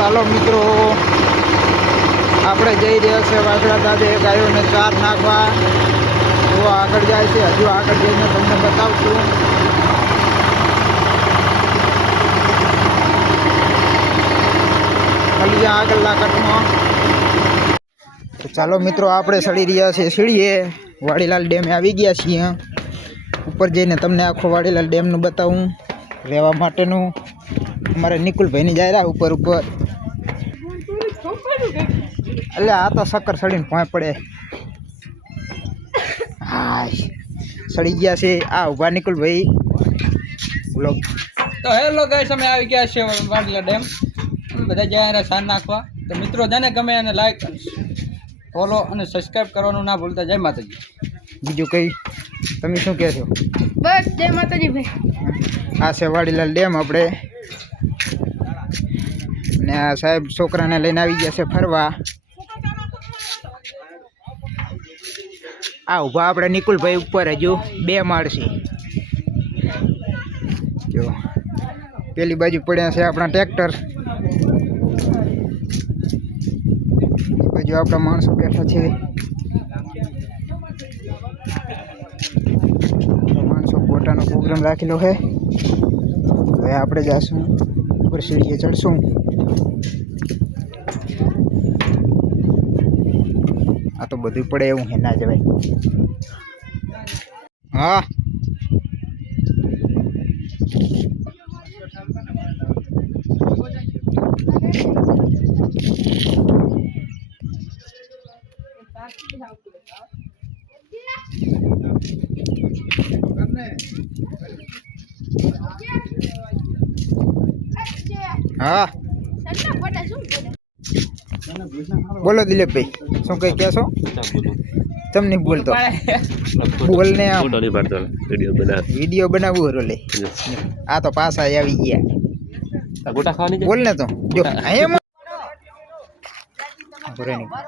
ચાલો મિત્રો આપણે જઈ રહ્યા છે વાસણા દાદે ગાયોને ચાર નાખવા. જો આગળ જાય છે, હજુ આગળ જઈને તમને બતાવશું. ખાલી આગળના કટમાં. તો ચાલો મિત્રો આપણે ચડી રહ્યા છીએ સીડીએ. વાડીલાલ ડેમે આવી ગયા છીએ. ઉપર જઈને તમને આખો વાડીલાલ ડેમનું બતાવું. રહેવા માટેનું અમારે નિકુલભાઈની જાય ઉપર ઉપર. એટલે આ તો શક્કર સડીને ભોંય પડે. હા સડી ગયા છે. આ ઉભા નિકુલભાઈ બોલો. તો હેલો ગાઈસ, અમે આવી ગયા છે વાડીલા ડેમ. બધા જાય સાન નાખવા. તો મિત્રો જેને ગમે અને લાઈક ફોલો અને સબસ્ક્રાઈબ કરવાનું ના ભૂલતા. જય માતાજી. બીજું કઈ તમે શું કહે છો? બસ જય માતાજી ભાઈ. આ છે વાડીલાલ ડેમ આપણે. ને આ સાહેબ છોકરાને લઈને આવી ગયા છે ફરવા. આ ઊભા આપણે નિકુલભાઈ ઉપર હજુ 2 માળ છે. જો પેલી બાજુ પડ્યા છે આપણા ટ્રેક્ટર. બાજુ આપણા માણસો બેઠા છે. માણસો ગોટાનો પ્રોગ્રામ રાખેલો છે. હવે આપણે જાશું ઉપર સીડીએ ચડશું. આ તો બધું પડે એવું હે, ના જવાય. હા હા બોલો દિલીપભાઈ, શું કઈ કહેશો? તમને બોલતો બોલ ને. વિડીયો બનાવવું હરો લે. આ તો પાછા આવી ગયા. બોલ ને તો જો નિકુલ